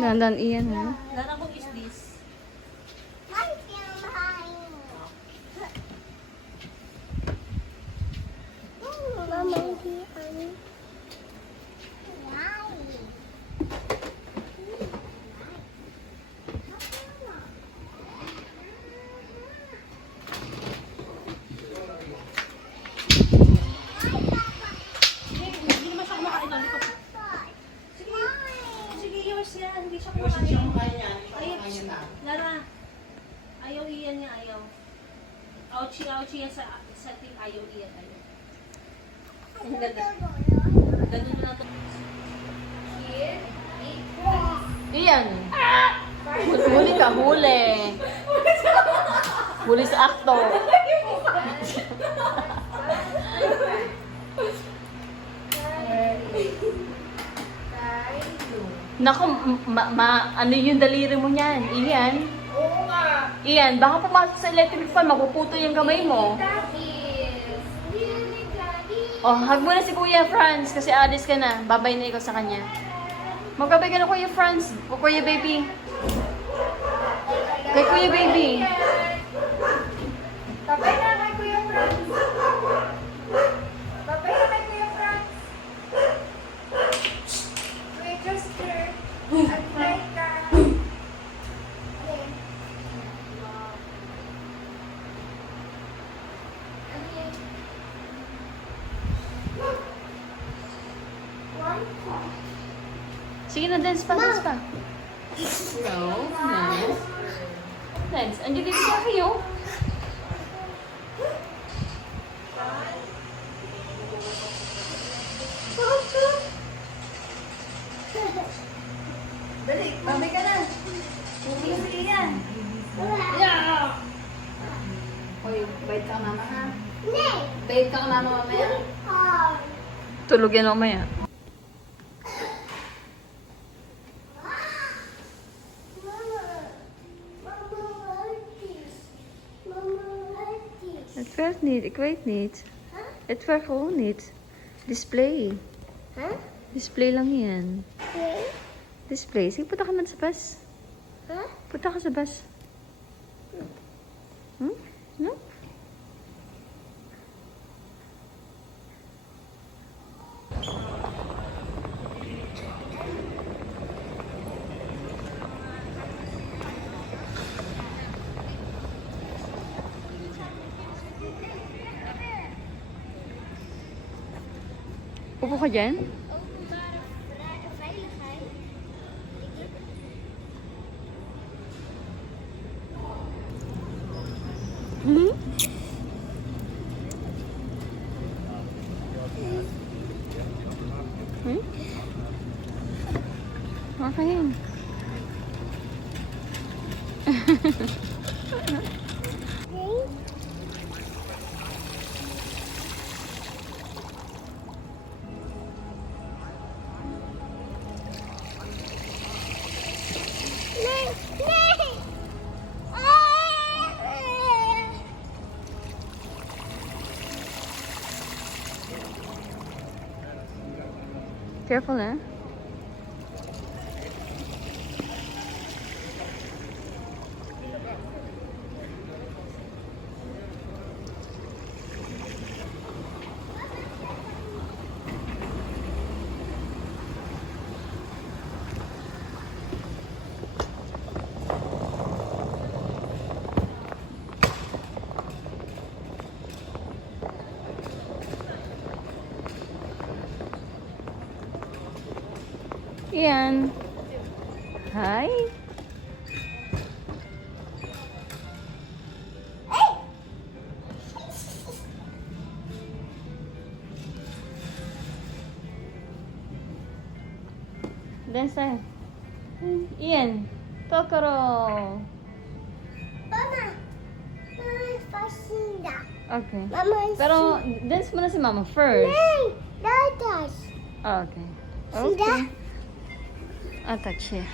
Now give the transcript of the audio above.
Dandan iyan ha. Larabog is this. Hindi naman siya kumakain ng likod. Sige, yours yan. Hindi siya kumakain. Ayaw, Lara. Ayaw iyan niya, ayaw. Ouchie yan sa ting ayaw iyan, ayaw. Ang ganda. Ganun na ito. Iyan. Huli ka, huli. Huli sa akto. Naku, ano yung daliri mo niyan? Iyan. Oo nga. Iyan, baka pumasok sa electric fan, mapuputo yung kamay mo. Oh, hug mo na si Kuya Franz kasi alis ka na. Babay na ikaw sa kanya. Magkabay ka na Kuya Franz. O Kuya Baby. Kay Kuya Baby. Babay na kay Kuya Franz. Babay na kay Kuya Franz. Kuya Juster. At Laika. Sige na, dance pa, dance pa. No, dance. Dance. Andiyan dito sa akin, oh. Dali, babay ka na. Bumili yan. Yeah. Hoy, bait ka mama ha? Bait ka mama mamaya. Tulog yan mamaya. Het werkt niet, ik weet niet. Het werkt gewoon niet. Display. Display lang yan. Display. Sige, punta ka man sa bus. Punta ka sa bus. No? Upo ka dyan? Openbare veiligheid. Hmm? Hmm? Okay. Careful, eh? Ian. Hi. Dance tayo. Ian. Tokoro. Mama, mama fascinda. Okay. Mama, Pero dance muna si Mama first. Hey, dadas. Okay. Sida? Okay. I'll touch here.